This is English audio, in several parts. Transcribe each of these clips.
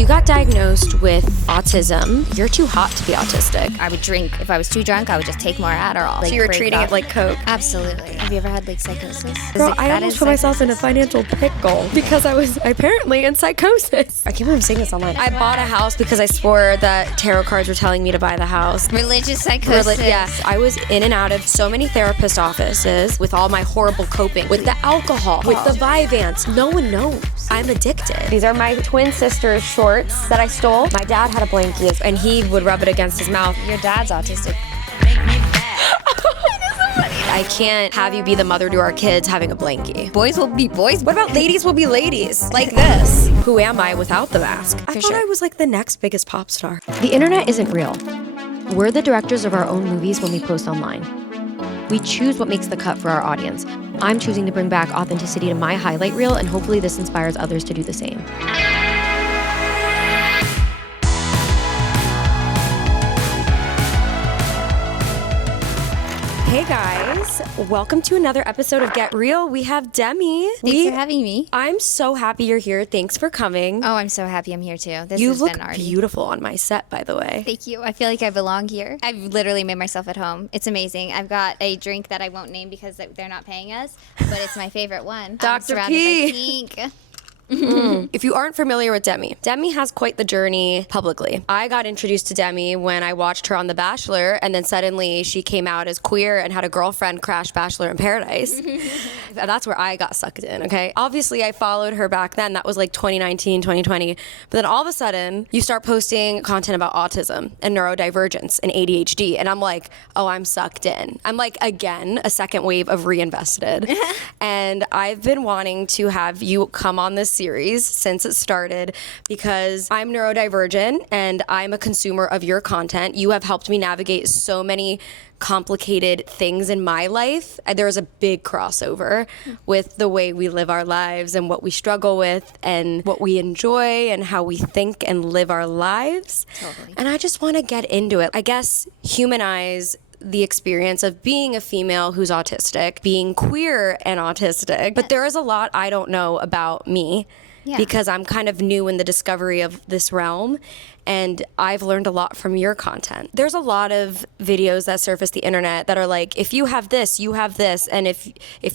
you got diagnosed with autism. You're too hot to be autistic. I would drink. If I was too drunk, I would just take more Adderall. So you were treating it like Coke? Absolutely. Have you ever had like psychosis? Girl, I almost put myself in a financial pickle because I was apparently in psychosis. I can't believe I'm saying this online. I bought a house because I swore that tarot cards were telling me to buy the house. Religious psychosis. Yes, I was in and out of so many therapist offices with all my horrible coping, with the alcohol, with the Vyvanse. No one knows. I'm addicted. These are my twin sister's shorts that I stole. My dad had a blankie and he would rub it against his mouth. Your dad's autistic. I can't have you be the mother to our kids having a blankie. Boys will be boys. What about ladies will be ladies? Like this. Who am I without the mask? I thought I was like the next biggest pop star. The internet isn't real. We're the directors of our own movies when we post online. We choose what makes the cut for our audience. I'm choosing to bring back authenticity to my highlight reel, and hopefully this inspires others to do the same. Hey guys, welcome to another episode of Get Real. We have Demi. Thanks for having me. I'm so happy you're here. Thanks for coming. Oh, I'm so happy I'm here too. This You has look been already beautiful on my set, by the way. Thank you. I feel like I belong here. I've literally made myself at home. It's amazing. I've got a drink that I won't name because they're not paying us, but it's my favorite one. Dr. Surrounded P. by pink. If you aren't familiar with Demi, Demi has quite the journey publicly. I got introduced to Demi when I watched her on The Bachelor, and then suddenly she came out as queer and had a girlfriend crash Bachelor in Paradise. That's where I got sucked in, okay? Obviously, I followed her back then. That was like 2019, 2020. But then all of a sudden, you start posting content about autism and neurodivergence and ADHD, and I'm like, oh, I'm sucked in. I'm like, again, a second wave of reinvested. And I've been wanting to have you come on this series since it started because I'm neurodivergent and I'm a consumer of your content. You have helped me navigate so many complicated things in my life. There's a big crossover with the way we live our lives and what we struggle with and what we enjoy and how we think and live our lives. Totally. And I just want to get into it. I guess humanize the experience of being a female who's autistic, being queer and autistic. But there is a lot I don't know about me because I'm kind of new in the discovery of this realm. And I've learned a lot from your content. There's a lot of videos that surface the internet that are like, if you have this, you have this. And if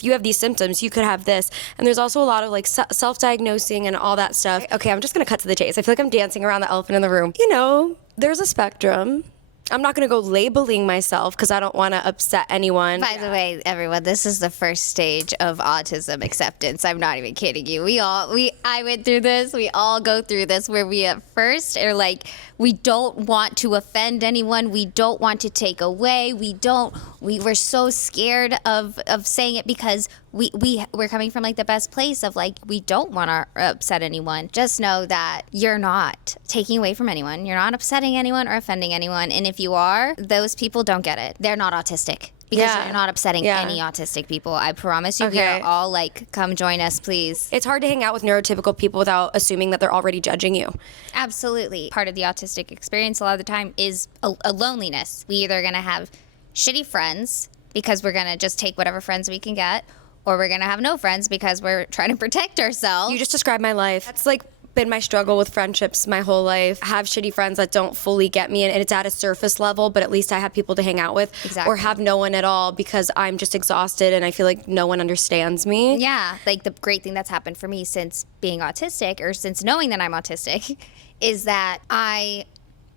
you have these symptoms, you could have this. And there's also a lot of like self-diagnosing and all that stuff. Okay, I'm just gonna cut to the chase. I feel like I'm dancing around the elephant in the room. You know, there's a spectrum. I'm not going to go labeling myself because I don't want to upset anyone. By the way, everyone, this is the first stage of autism acceptance. I'm not even kidding you. I went through this. We all go through this where we at first are like, we don't want to offend anyone. We don't want to take away. We're so scared of saying it because we're coming from like the best place of like, we don't want to upset anyone. Just know that you're not taking away from anyone. You're not upsetting anyone or offending anyone. And if you are, those people don't get it. They're not autistic. Because you're not upsetting any autistic people. I promise you, we are all like, come join us, please. It's hard to hang out with neurotypical people without assuming that they're already judging you. Absolutely. Part of the autistic experience a lot of the time is a loneliness. We either going to have shitty friends because we're going to just take whatever friends we can get, or we're going to have no friends because we're trying to protect ourselves. You just described my life. That's like been my struggle with friendships my whole life. I have shitty friends that don't fully get me, and it's at a surface level, but at least I have people to hang out with. Exactly. Or have no one at all because I'm just exhausted and I feel like no one understands me. Yeah, like the great thing that's happened for me since being autistic, or since knowing that I'm autistic, is that I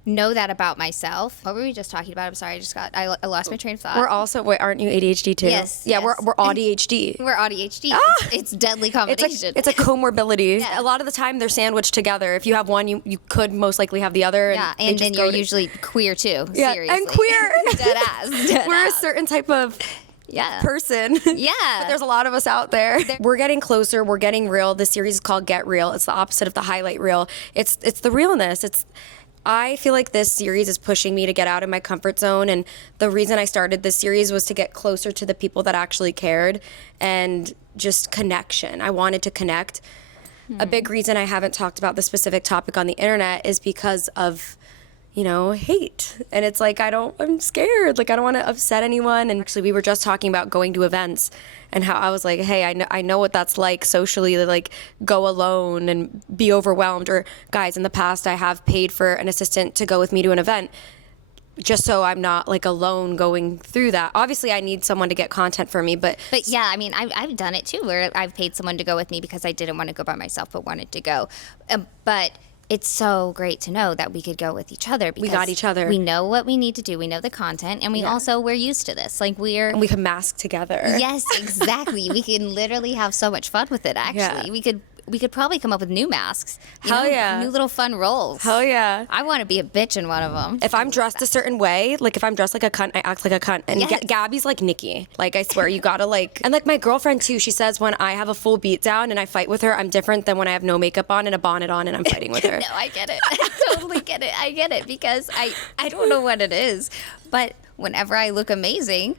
know that about myself. What were we just talking about? I'm sorry, I lost my train of thought. We're also, wait, aren't you ADHD too? Yes. Yeah, yes. we're ADHD. We're ADHD. It's deadly combination. It's a comorbidity. Yeah. A lot of the time they're sandwiched together. If you have one, you could most likely have the other. And then you're usually queer too. Yeah, Seriously. and queer. Dead ass. We're a certain type of person. Yeah. But there's a lot of us out there. We're getting closer. We're getting real. This series is called Get Real. It's the opposite of the highlight reel. It's the realness. I feel like this series is pushing me to get out of my comfort zone, and the reason I started this series was to get closer to the people that actually cared and just connection. I wanted to connect. A big reason I haven't talked about the specific topic on the internet is because of hate. And it's like, I'm scared. Like, I don't want to upset anyone. And actually, we were just talking about going to events and how I was like, hey, I know what that's like socially, to like go alone and be overwhelmed. Or guys, in the past, I have paid for an assistant to go with me to an event just so I'm not like alone going through that. Obviously, I need someone to get content for me, but yeah, I mean, I've done it too, where I've paid someone to go with me because I didn't want to go by myself, but wanted to go. But it's so great to know that we could go with each other. Because we got each other. We know what we need to do. We know the content, and we're used to this. Like and we can mask together. Yes, exactly. We can literally have so much fun with it. Actually, we could probably come up with new masks. New little fun roles. Hell yeah. I want to be a bitch in one of them. If I'm dressed a certain way, like if I'm dressed like a cunt, I act like a cunt. And Gabby's like Niki. Like, I swear, you gotta like, and like my girlfriend too, she says when I have a full beat down and I fight with her, I'm different than when I have no makeup on and a bonnet on and I'm fighting with her. No, I get it. I totally get it. I get it because I don't know what it is, but whenever I look amazing,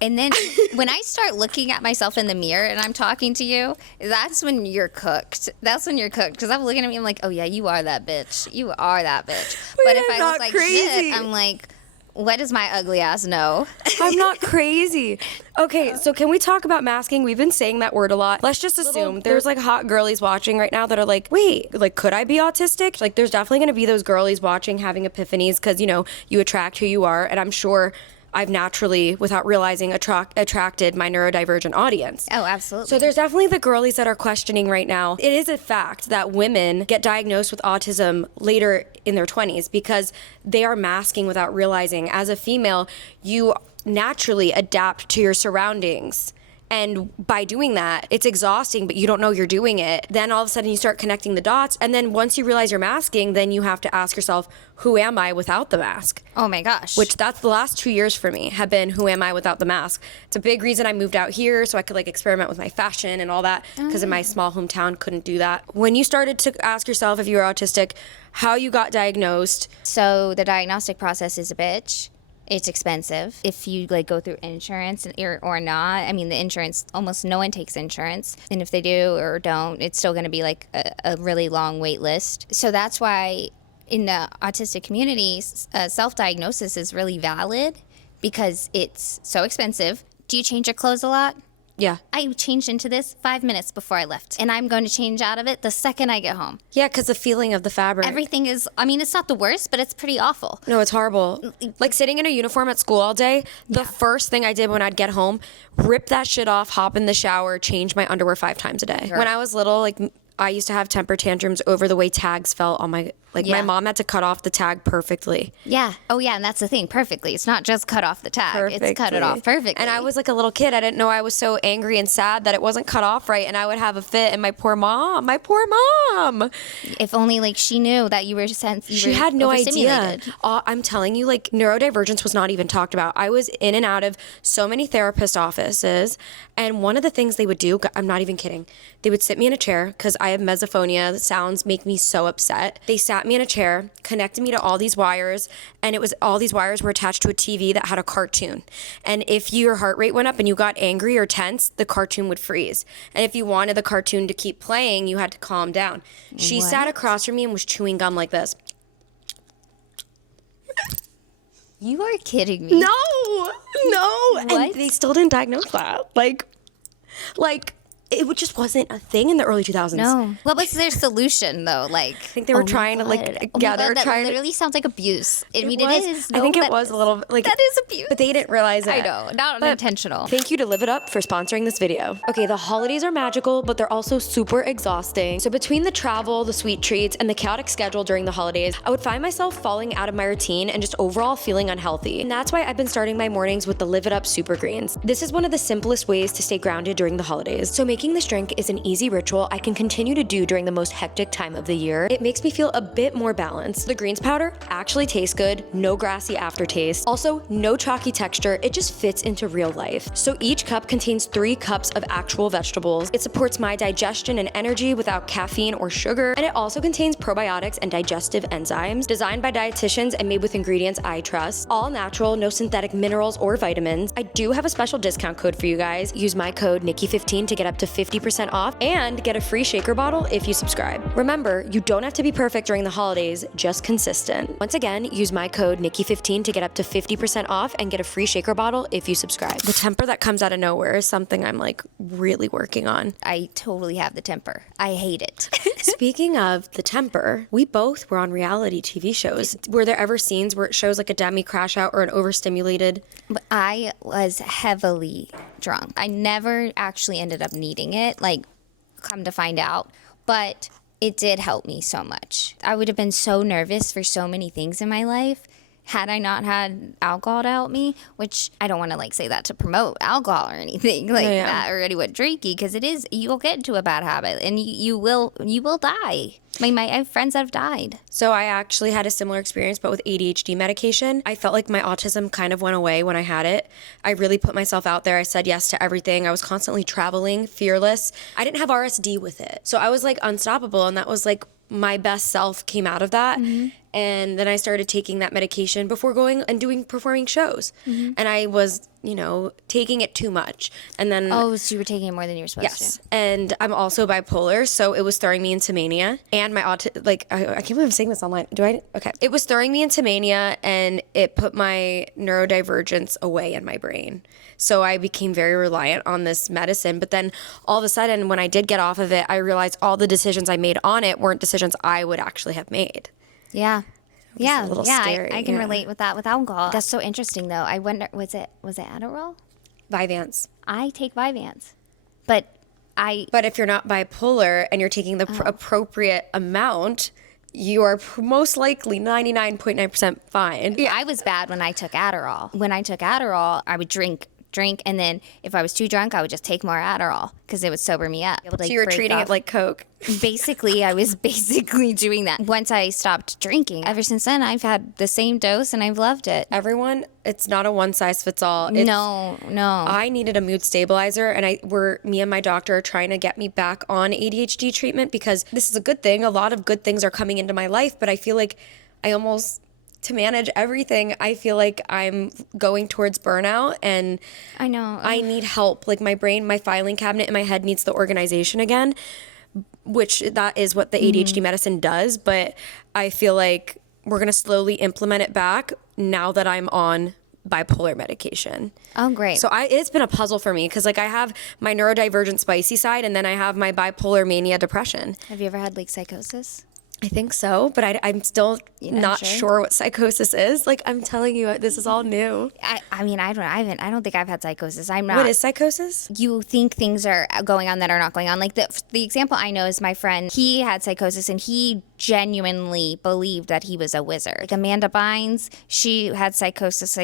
and then when I start looking at myself in the mirror and I'm talking to you, that's when you're cooked. That's when you're cooked. Because I'm looking at me, I'm like, oh yeah, you are that bitch. You are that bitch. But if I look like shit, I'm like, what does my ugly ass know? I'm not crazy. Okay, so can we talk about masking? We've been saying that word a lot. Let's just assume there's like hot girlies watching right now that are like, wait, like, could I be autistic? Like, there's definitely going to be those girlies watching having epiphanies because, you attract who you are. And I'm sure I've naturally, without realizing, attracted my neurodivergent audience. Oh, absolutely. So there's definitely the girlies that are questioning right now. It is a fact that women get diagnosed with autism later in their 20s because they are masking without realizing. As a female, you naturally adapt to your surroundings. And by doing that, it's exhausting, but you don't know you're doing it. Then all of a sudden you start connecting the dots. And then once you realize you're masking, then you have to ask yourself, who am I without the mask? Oh my gosh. Which that's the last 2 years for me have been, who am I without the mask? It's a big reason I moved out here so I could like experiment with my fashion and all that because in my small hometown couldn't do that. When you started to ask yourself if you were autistic, how you got diagnosed. So the diagnostic process is a bitch. It's expensive if you like go through insurance or not. I mean, the insurance, almost no one takes insurance. And if they do or don't, it's still going to be like a really long wait list. So that's why in the autistic community, self-diagnosis is really valid because it's so expensive. Do you change your clothes a lot? Yeah. I changed into this 5 minutes before I left. And I'm going to change out of it the second I get home. Yeah, because the feeling of the fabric. Everything is, I mean, it's not the worst, but it's pretty awful. No, it's horrible. Like sitting in a uniform at school all day, the first thing I did when I'd get home, rip that shit off, hop in the shower, change my underwear 5 times a day. Sure. When I was little, like, I used to have temper tantrums over the way tags fell on my, my mom had to cut off the tag perfectly. Yeah. Oh, yeah, and that's the thing, perfectly. It's not just cut off the tag. Perfectly. It's cut it off perfectly. And I was like a little kid. I didn't know I was so angry and sad that it wasn't cut off right, and I would have a fit, and my poor mom. If only, like, she knew that you were sensitive. She had no idea. I'm telling you, like, neurodivergence was not even talked about. I was in and out of so many therapist offices, and one of the things they would do, I'm not even kidding, they would sit me in a chair, because I have 𝑪𝑯𝑗𝑐𝑗𝑐. The sounds make me so upset. They sat me in a chair, connected me to all these wires, and it was all these wires were attached to a TV that had a cartoon. And if your heart rate went up and you got angry or tense, the cartoon would freeze. And if you wanted the cartoon to keep playing, you had to calm down. She sat across from me and was chewing gum like this. You are kidding me. No. What? And they still didn't diagnose that. Like, it just wasn't a thing in the early 2000s. No. What was their solution, though? Like, I think they were trying to, like, gather. That literally sounds like abuse. I mean, it is. I think it was a little, like. That is abuse. But they didn't realize it. I know. Not unintentional. Thank you to Live It Up for sponsoring this video. Okay, the holidays are magical, but they're also super exhausting. So between the travel, the sweet treats, and the chaotic schedule during the holidays, I would find myself falling out of my routine and just overall feeling unhealthy. And that's why I've been starting my mornings with the Live It Up Super Greens. This is one of the simplest ways to stay grounded during the holidays. So making this drink is an easy ritual I can continue to do during the most hectic time of the year. It makes me feel a bit more balanced. The greens powder actually tastes good, no grassy aftertaste. Also, no chalky texture, it just fits into real life. So each cup contains 3 cups of actual vegetables. It supports my digestion and energy without caffeine or sugar, and it also contains probiotics and digestive enzymes, designed by dietitians and made with ingredients I trust. All natural, no synthetic minerals or vitamins. I do have a special discount code for you guys. Use my code Niki15 to get up to to 50% off and get a free shaker bottle if you subscribe. Remember, you don't have to be perfect during the holidays, just consistent. Once again, use my code Niki15 to get up to 50% off and get a free shaker bottle if you subscribe. The temper that comes out of nowhere is something I'm like really working on. I totally have the temper. I hate it. Speaking of the temper, we both were on reality TV shows. Were there ever scenes where it shows like a Demi crash out or an overstimulated? But I was heavily drunk. I never actually ended up needing it, like, come to find out. But it did help me so much. I would have been so nervous for so many things in my life had I not had alcohol to help me, which I don't want to like say that to promote alcohol or anything like that or anyone drinking, because it is, you'll get into a bad habit and you will die. I have friends that have died. So I actually had a similar experience, but with ADHD medication. I felt like my autism kind of went away when I had it. I really put myself out there. I said yes to everything. I was constantly traveling, fearless. I didn't have RSD with it. So I was like unstoppable, and that was like my best self came out of that. And then I started taking that medication before going and performing shows. And I was, taking it too much. And then So you were taking it more than you were supposed to. yes. And I'm also bipolar, so it was throwing me into mania. And my I can't believe I'm saying this online. Okay. It was throwing me into mania, and it put my neurodivergence away in my brain. So I became very reliant on this medicine. But then all of a sudden, when I did get off of it, I realized all the decisions I made on it weren't decisions I would actually have made. Yeah. a little scary, I can relate with that with alcohol. That's so interesting though. I wonder, was it Adderall? 𝑮𝑬𝑚. I take �ဗ but But if you're not bipolar and you're taking the appropriate amount, you are most likely 99.9% fine. Yeah, I was bad when I took Adderall. When I took Adderall, I would drink, and then if I was too drunk, I would just take more Adderall because it would sober me up. So you were treating it like Coke. Basically, I was basically doing that. Once I stopped drinking, ever since then, I've had the same dose and I've loved it. Everyone, it's not a one size fits all. No. I needed a mood stabilizer, and me and my doctor are trying to get me back on ADHD treatment because this is a good thing. A lot of good things are coming into my life, but I feel like to manage everything, I feel like I'm going towards burnout, and I know. I need help. Like my brain, my filing cabinet in my head needs the organization again, which that is what the ADHD medicine does. But I feel like we're going to slowly implement it back now that I'm on bipolar medication. Oh, great. So it's been a puzzle for me because like I have my neurodivergent spicy side, and then I have my bipolar mania depression. Have you ever had like psychosis? I think so, but I'm still not sure what psychosis is. Like I'm telling you, this is all new. I mean, I don't think I've had psychosis. I'm not. What is psychosis? You think things are going on that are not going on. Like the example I know is my friend. He had psychosis, and he genuinely believed that he was a wizard. Like Amanda Bynes, she had psychosis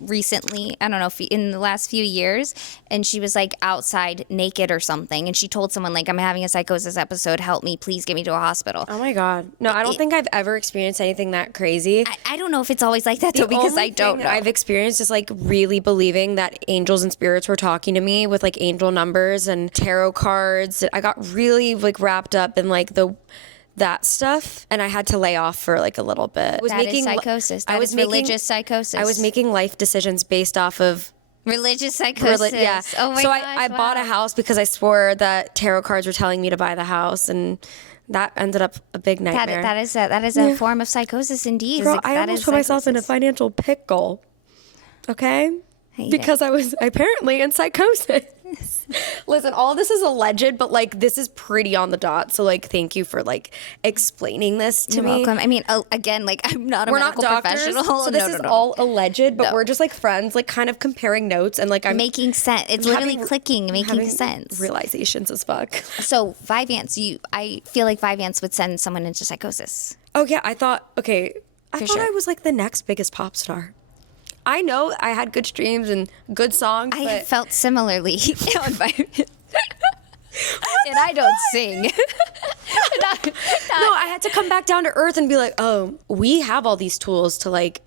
recently, I don't know if in the last few years, and she was like outside naked or something, and she told someone like, I'm having a psychosis episode, help me, please get me to a hospital. Oh my God. No, I don't think I've ever experienced anything that crazy. I don't know if it's always like that though, because I don't know. I've experienced is like really believing that angels and spirits were talking to me with like angel numbers and tarot cards. I got really like wrapped up in like that stuff, and I had to lay off for like a little bit. That is psychosis. That is religious psychosis. I was making life decisions based off of religious psychosis. Yeah. Oh my so gosh, I bought a house because I swore that tarot cards were telling me to buy the house, and that ended up a big nightmare. That is a form of psychosis indeed. Girl, I almost put myself in a financial pickle. Okay? Because I was apparently in psychosis. Listen, all of this is alleged, but like this is pretty on the dot. So like, thank you for like explaining this to You're me. welcome. I mean, again, like I'm not a medical professional. So this is all alleged, but we're just like friends, like kind of comparing notes, and like I'm making sense. It's literally clicking, making sense. Realizations as fuck. So 𝑮𝑬𝑚, I feel like 𝑮𝑬𝑚 would send someone into psychosis. Oh yeah, I thought I was like the next biggest pop star. I know I had good streams and good songs. I have felt similarly on 𝑮𝑬𝑚. And I don't sing. No, I had to come back down to earth and be like, oh, we have all these tools to like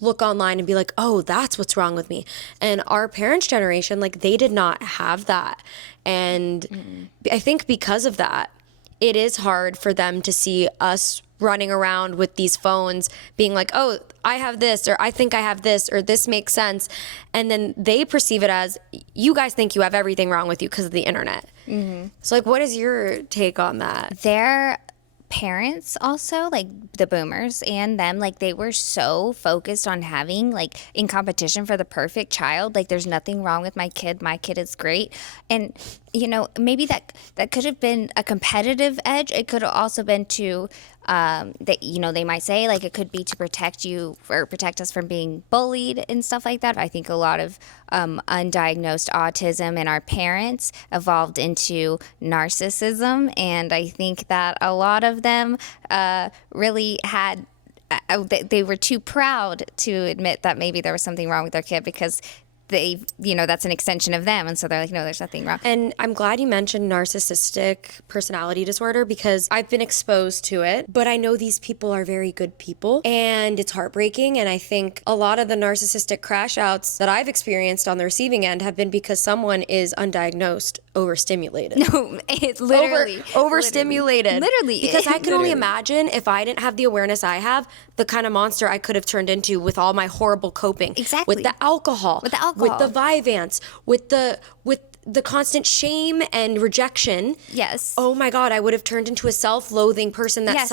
look online and be like, oh, that's what's wrong with me. And our parents' generation, like they did not have that. And I think because of that, it is hard for them to see us running around with these phones being like, oh, I have this, or I think I have this, or this makes sense. And then they perceive it as, you guys think you have everything wrong with you because of the internet. So like, what is your take on that? Their parents also, like the boomers and them, like they were so focused on having, like, in competition for the perfect child. Like, there's nothing wrong with my kid is great. And you know, maybe that could have been a competitive edge. It could have also been to that, you know, they might say, like, it could be to protect you or protect us from being bullied and stuff like that. I think a lot of undiagnosed autism in our parents evolved into narcissism, and I think that a lot of them really had they were too proud to admit that maybe there was something wrong with their kid, because they, you know, that's an extension of them, and so they're like, no, there's nothing wrong. And I'm glad you mentioned narcissistic personality disorder, because I've been exposed to it, but I know these people are very good people, and it's heartbreaking. And I think a lot of the narcissistic crash outs that I've experienced on the receiving end have been because someone is undiagnosed, overstimulated. No, it's literally overstimulated. Literally. Because I can only imagine, if I didn't have the awareness I have, the kind of monster I could have turned into with all my horrible coping. Exactly. With the alcohol. With the ViVance. With the constant shame and rejection. Yes. Oh my God, I would have turned into a self-loathing person that Yes.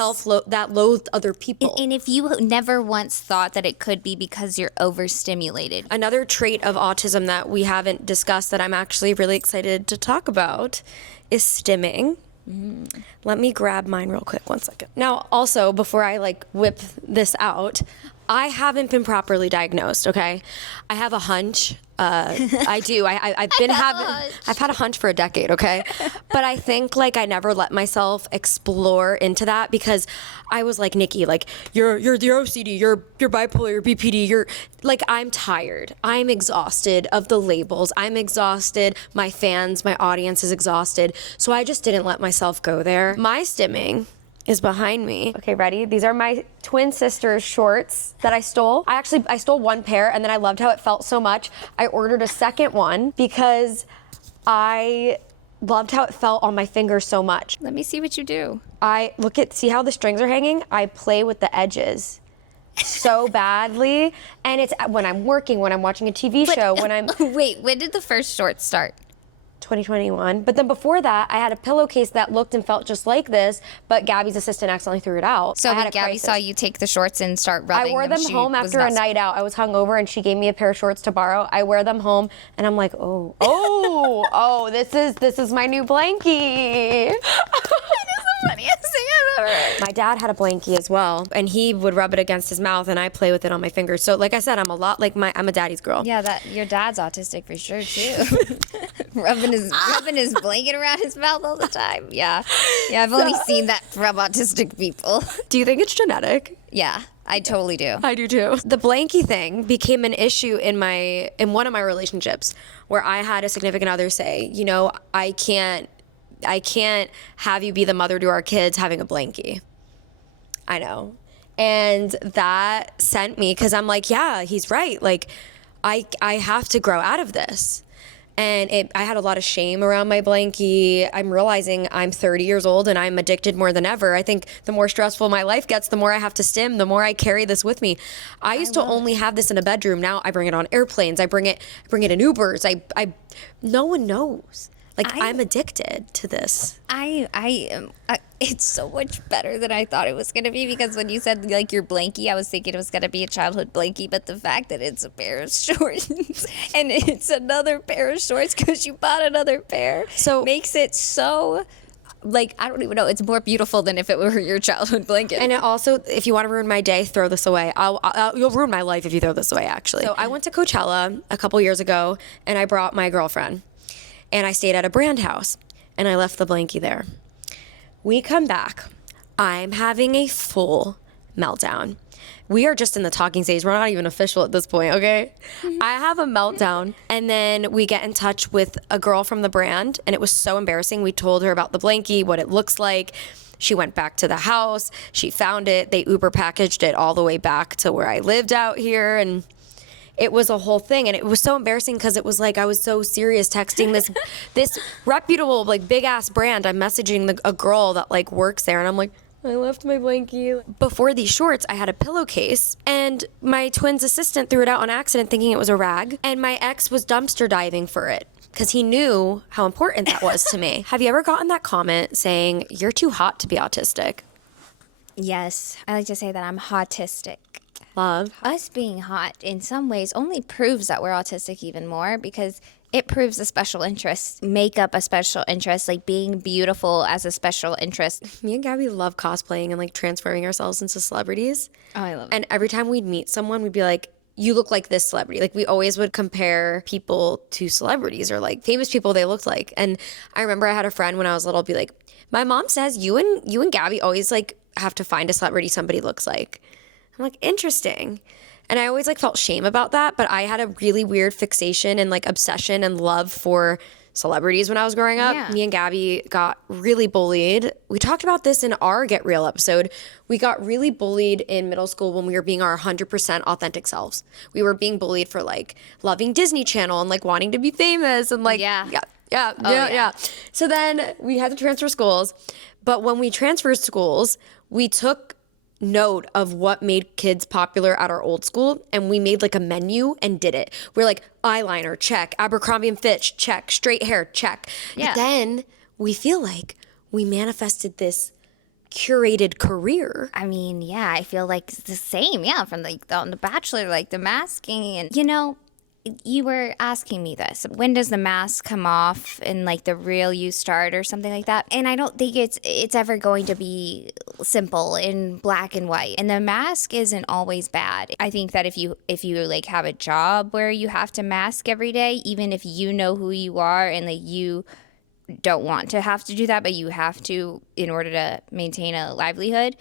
that loathed other people. And if you never once thought that it could be because you're overstimulated. Another trait of autism that we haven't discussed that I'm actually really excited to talk about is stimming. Let me grab mine real quick, 1 second. Now, also, before I like whip this out, I haven't been properly diagnosed, okay? I have a hunch. I do. I've had a hunch for a decade, okay? But I think like I never let myself explore into that, because I was like, Niki, like you're the OCD, you're bipolar, you're BPD, you're like, I'm tired. I'm exhausted of the labels. I'm exhausted. My fans, my audience is exhausted. So I just didn't let myself go there. My stimming is behind me. Okay, ready? These are my twin sisters' shorts that I stole. I stole one pair, and then I loved how it felt so much, I ordered a second one because I loved how it felt on my fingers so much. Let me see what you do. See how the strings are hanging? I play with the edges so badly, and it's when I'm working, when I'm watching a TV show, when I'm... Wait, when did the first short start? 2021. But then before that, I had a pillowcase that looked and felt just like this, but Gabby's assistant accidentally threw it out. So I had when a Gabby crisis. saw you take the shorts and start rubbing I wore them she home was after a not- night out. I was hungover, and she gave me a pair of shorts to borrow. I wear them home, and I'm like, oh, this is my new blankie. Funniest thing I've ever heard. My dad had a blankie as well, and he would rub it against his mouth, and I play with it on my fingers. So like I said, I'm a lot like I'm a daddy's girl. Yeah, that your dad's autistic for sure too. rubbing his blanket around his mouth all the time. Yeah, I've only seen that from autistic people. Do you think it's genetic? Yeah, I totally do. I do too. The blankie thing became an issue in one of my relationships, where I had a significant other say, you know, I can't have you be the mother to our kids having a blankie. I know. And that sent me, because I'm like, yeah, he's right. Like, I have to grow out of this. And I had a lot of shame around my blankie. I'm realizing I'm 30 years old and I'm addicted more than ever. I think the more stressful my life gets, the more I have to stim, the more I carry this with me. I used to only have this in a bedroom. Now I bring it on airplanes. I bring it in Ubers. No one knows. Like, I'm addicted to this. It's so much better than I thought it was going to be, because when you said like your blankie, I was thinking it was going to be a childhood blankie, but the fact that it's a pair of shorts and it's another pair of shorts because you bought another pair, so makes it so, like, I don't even know, it's more beautiful than if it were your childhood blanket. And it also, if you want to ruin my day, throw this away. You'll ruin my life if you throw this away, actually. So I went to Coachella a couple years ago, and I brought my girlfriend. And I stayed at a brand house, and I left the blankie there. We come back. I'm having a full meltdown. We are just in the talking stage. We're not even official at this point, okay? I have a meltdown, and then we get in touch with a girl from the brand, and it was so embarrassing. We told her about the blankie, what it looks like. She went back to the house. She found it. They Uber packaged it all the way back to where I lived out here, and it was a whole thing. And it was so embarrassing, because it was like I was so serious texting this reputable, like, big ass brand. I'm messaging a girl that like works there, and I'm like, I left my blankie. Before these shorts, I had a pillowcase, and my twin's assistant threw it out on accident thinking it was a rag, and my ex was dumpster diving for it because he knew how important that was to me. Have you ever gotten that comment saying, "You're too hot to be autistic"? Yes, I like to say that I'm autistic. Love. Us being hot in some ways only proves that we're autistic even more, because it proves a special interest, makeup a special interest, like being beautiful as a special interest. Me and Gabby love cosplaying and like transforming ourselves into celebrities. Oh, I love it. And every time we'd meet someone, we'd be like, "You look like this celebrity." Like we always would compare people to celebrities or like famous people they looked like. And I remember I had a friend when I was little be like, "My mom says you and Gabby always like have to find a celebrity somebody looks like." I'm like, interesting. And I always like felt shame about that, but I had a really weird fixation and like obsession and love for celebrities when I was growing up. Yeah. Me and Gabby got really bullied. We talked about this in our Get Real episode. We got really bullied in middle school when we were being our 100% authentic selves. We were being bullied for like loving Disney Channel and like wanting to be famous and like, Yeah. yeah. So then we had to transfer schools. But when we transferred schools, we took note of what made kids popular at our old school, and we made like a menu and did it. We're like, eyeliner, check. Abercrombie and Fitch, check. Straight hair, check. Yeah. But then we feel like we manifested this curated career. I mean, yeah, I feel like it's the same. Yeah, from like on The Bachelor, like the masking, and you know, you were asking me this. When does the mask come off and like the real you start or something like that? And I don't think it's ever going to be simple in black and white. And the mask isn't always bad. I think that if you like have a job where you have to mask every day, even if you know who you are and like you don't want to have to do that, but you have to in order to maintain a livelihood,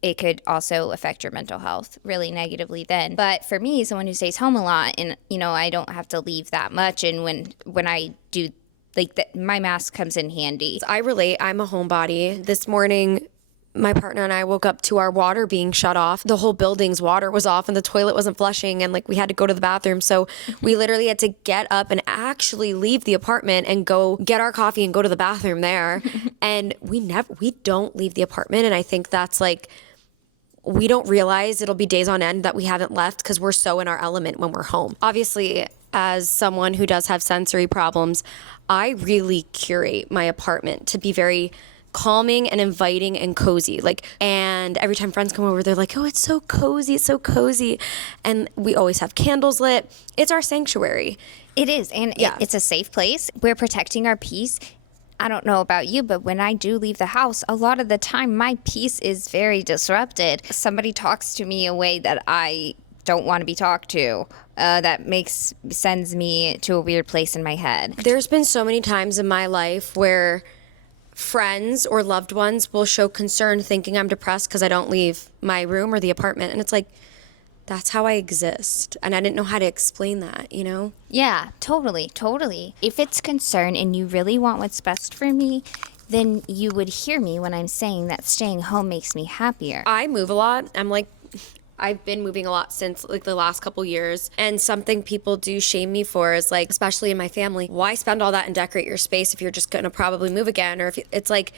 it could also affect your mental health really negatively then. But for me, someone who stays home a lot and, you know, I don't have to leave that much. And when I do, like, my mask comes in handy. I relate. I'm a homebody. This morning, my partner and I woke up to our water being shut off. The whole building's water was off and the toilet wasn't flushing and like we had to go to the bathroom. So we literally had to get up and actually leave the apartment and go get our coffee and go to the bathroom there. And we don't leave the apartment. And I think that's like, we don't realize it'll be days on end that we haven't left because we're so in our element when we're home. Obviously, as someone who does have sensory problems, I really curate my apartment to be very calming and inviting and cozy. And every time friends come over, they're like, "Oh, it's so cozy, it's so cozy." And we always have candles lit. It's our sanctuary. It is. And Yeah. it's a safe place. We're protecting our peace. I don't know about you, but when I do leave the house, a lot of the time my peace is very disrupted. Somebody talks to me a way that I don't want to be talked to. That sends me to a weird place in my head. There's been so many times in my life where friends or loved ones will show concern thinking I'm depressed because I don't leave my room or the apartment. And it's like, that's how I exist. And I didn't know how to explain that, you know? Yeah, totally. If it's concern and you really want what's best for me, then you would hear me when I'm saying that staying home makes me happier. I move a lot. I've been moving a lot since like the last couple years. And something people do shame me for is like, especially in my family, why spend all that and decorate your space if you're just going to probably move again? Or if it's like,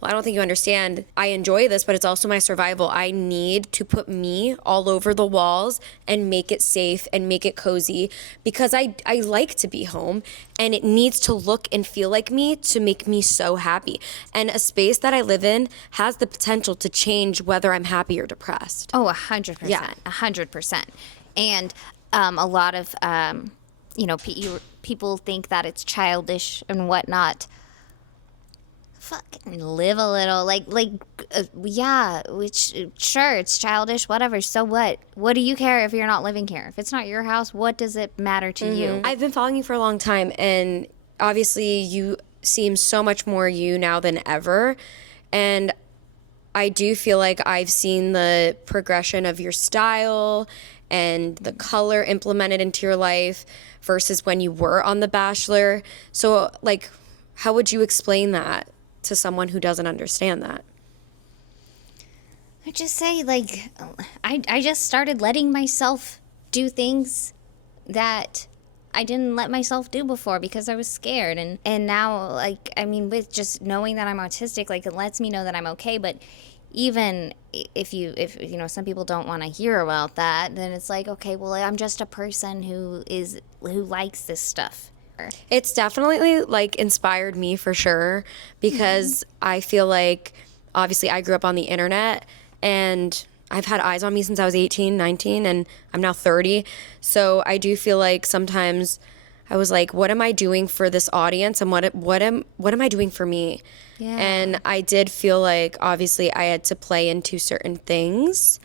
well, I don't think you understand. I enjoy this, but it's also my survival. I need to put me all over the walls and make it safe and make it cozy because I like to be home and it needs to look and feel like me to make me so happy. And a space that I live in has the potential to change whether I'm happy or depressed. Oh, 100%. Yeah. 100%. And a lot of, people think that it's childish and whatnot. Fucking live a little, sure, it's childish, whatever, so what do you care if you're not living here? If it's not your house, what does it matter to you? I've been following you for a long time, and obviously you seem so much more you now than ever, and I do feel like I've seen the progression of your style and the color implemented into your life versus when you were on The Bachelor. So like, how would you explain that to someone who doesn't understand that? I just say, I just started letting myself do things that I didn't let myself do before because I was scared. And now, with just knowing that I'm autistic, it lets me know that I'm okay. But even if you know some people don't want to hear about that, then it's like, okay, well, I'm just a person who likes this stuff. It's definitely like inspired me for sure, because I feel like obviously I grew up on the internet and I've had eyes on me since I was 18, 19, and I'm now 30. So I do feel like sometimes I was like, what am I doing for this audience, and what am I doing for me? Yeah. And I did feel like obviously I had to play into certain things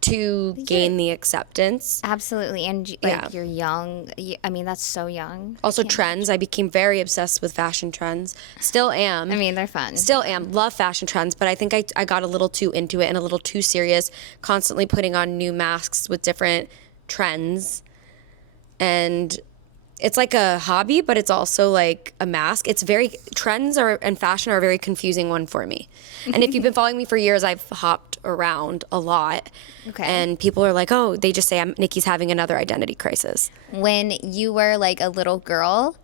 to gain the acceptance. Absolutely. And like you're young. I mean, that's so young. Also trends. I became very obsessed with fashion trends. Still am. I mean, they're fun. Still am. Love fashion trends, but I think I got a little too into it and a little too serious, constantly putting on new masks with different trends. And it's like a hobby, but it's also like a mask. It's very, trends and fashion are a very confusing one for me. And if you've been following me for years, I've hopped around a lot. Okay. And people are like, oh, they just say Niki's having another identity crisis. When you were like a little girl,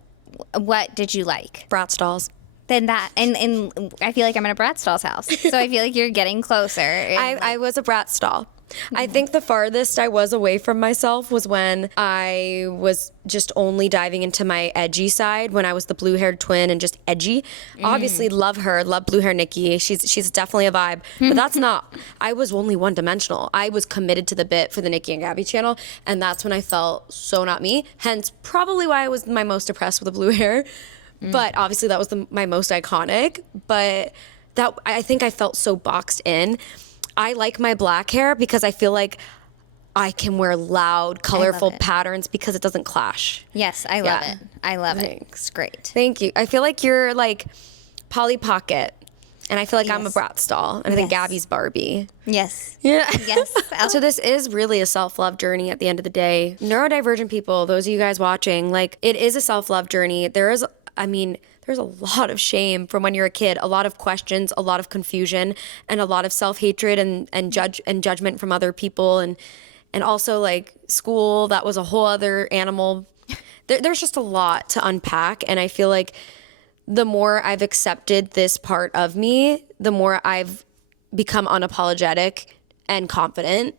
what did you like? Bratz dolls. Then that, and I feel like I'm in a Bratz doll's house. So I feel like you're getting closer. I was a Bratz doll. I think the farthest I was away from myself was when I was just only diving into my edgy side, when I was the blue-haired twin and just edgy. Obviously love her, love blue-hair Niki. She's definitely a vibe. But that's not, I was only one-dimensional. I was committed to the bit for the Niki and Gabby channel, and that's when I felt so not me. Hence, probably why I was my most oppressed with the blue hair. But obviously that was my most iconic. But that, I think I felt so boxed in. I like my black hair because I feel like I can wear loud, colorful patterns because it doesn't clash. Yes, I love it. I love it. Thanks. It's great. Thank you. I feel like you're like Polly Pocket, and I feel like I'm a Bratz doll, and I think Gabby's Barbie. Yes. Yeah. Yes. So this is really a self-love journey at the end of the day. Neurodivergent people, those of you guys watching, like, it is a self-love journey. There's a lot of shame from when you're a kid, a lot of questions, a lot of confusion, and a lot of self-hatred and judgment from other people, and also like school, that was a whole other animal. There's just a lot to unpack, and I feel like the more I've accepted this part of me, the more I've become unapologetic and confident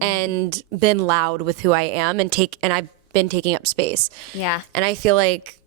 and been loud with who I am, and I've been taking up space. Yeah. And I feel like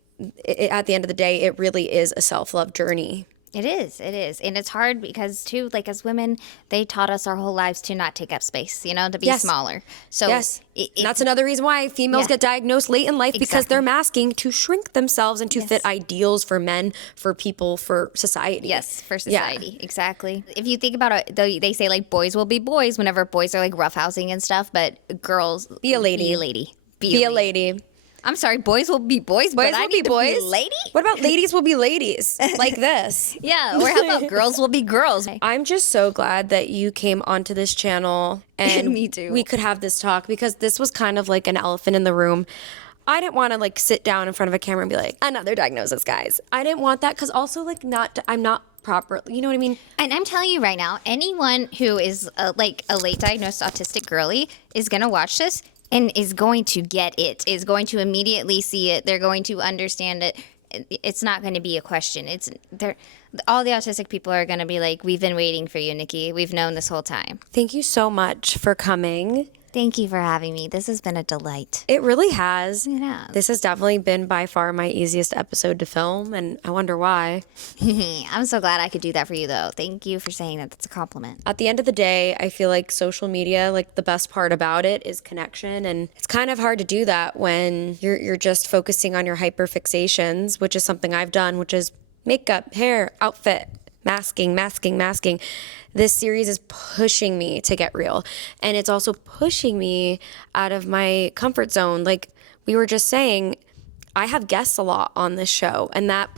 at the end of the day, it really is a self-love journey. It is. And it's hard because, too, like as women, they taught us our whole lives to not take up space, to be smaller. So that's another reason why females get diagnosed late in life, because they're masking to shrink themselves and to fit ideals for men, for people, for society. Yes, for society. Exactly. If you think about it, they say like boys will be boys whenever boys are like roughhousing and stuff, but girls, be a lady. Be a lady. Be a lady. I'm sorry, boys will be boys, but I need to be a lady? What about ladies will be ladies? Like this. Yeah, or how about girls will be girls? I'm just so glad that you came onto this channel, and Me too. We could have this talk, because this was kind of like an elephant in the room. I didn't want to like sit down in front of a camera and be like, another diagnosis, guys. I didn't want that, because also like I'm not proper, you know what I mean? And I'm telling you right now, anyone who is like a late diagnosed autistic girly is going to watch this and is going to get it, is going to immediately see it. They're going to understand it. It's not going to be a question. All the autistic people are going to be like, we've been waiting for you, Niki. We've known this whole time. Thank you so much for coming. Thank you for having me. This has been a delight. It really has. It has. This has definitely been by far my easiest episode to film, and I wonder why. I'm so glad I could do that for you, though. Thank you for saying that. That's a compliment. At the end of the day, I feel like social media, like the best part about it is connection, and it's kind of hard to do that when you're just focusing on your hyperfixations, which is something I've done, which is makeup, hair, outfit, masking. This series is pushing me to get real, and it's also pushing me out of my comfort zone. Like we were just saying, I have guests a lot on this show, and that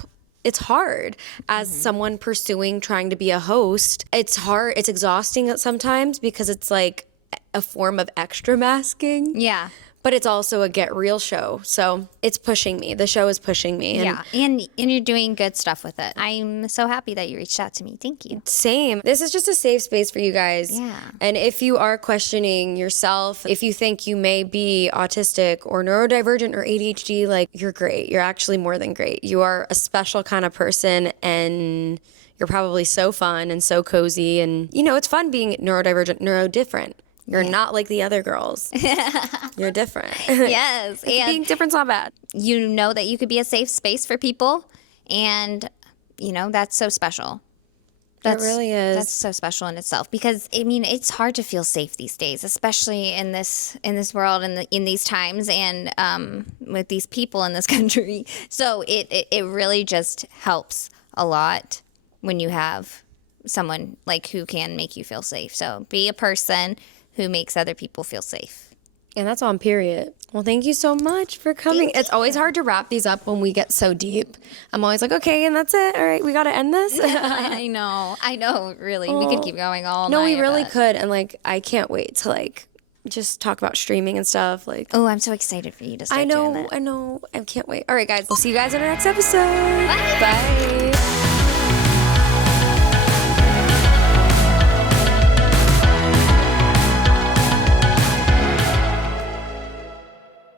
it's hard as someone trying to be a host. It's hard. It's exhausting sometimes, because it's like a form of extra masking. Yeah. but it's also a get real show. So it's pushing me. The show is pushing me. And Yeah, and you're doing good stuff with it. I'm so happy that you reached out to me. Thank you. Same. This is just a safe space for you guys. Yeah. And if you are questioning yourself, if you think you may be autistic or neurodivergent or ADHD, like, you're great. You're actually more than great. You are a special kind of person, and you're probably so fun and so cozy. And, you know, it's fun being neurodivergent, neurodifferent. You're not like the other girls. You're different. Yes. Being And different's not bad. you know that you could be a safe space for people. And, you know, that's so special. It really is. That's so special in itself, because I mean, it's hard to feel safe these days, especially in this world and in these times, and with these people in this country. So it really just helps a lot when you have someone like who can make you feel safe. So be a person who makes other people feel safe. And that's on period. Well, thank you so much for coming. It's always hard to wrap these up when we get so deep. I'm always like, okay, and that's it. All right, we got to end this. I know, really. We could keep going all night. No, we really but- could. And like, I can't wait to like just talk about streaming and stuff. Like, Oh, I'm so excited for you to start doing that. I know. I can't wait. All right, guys. We'll see you guys in our next episode. Bye.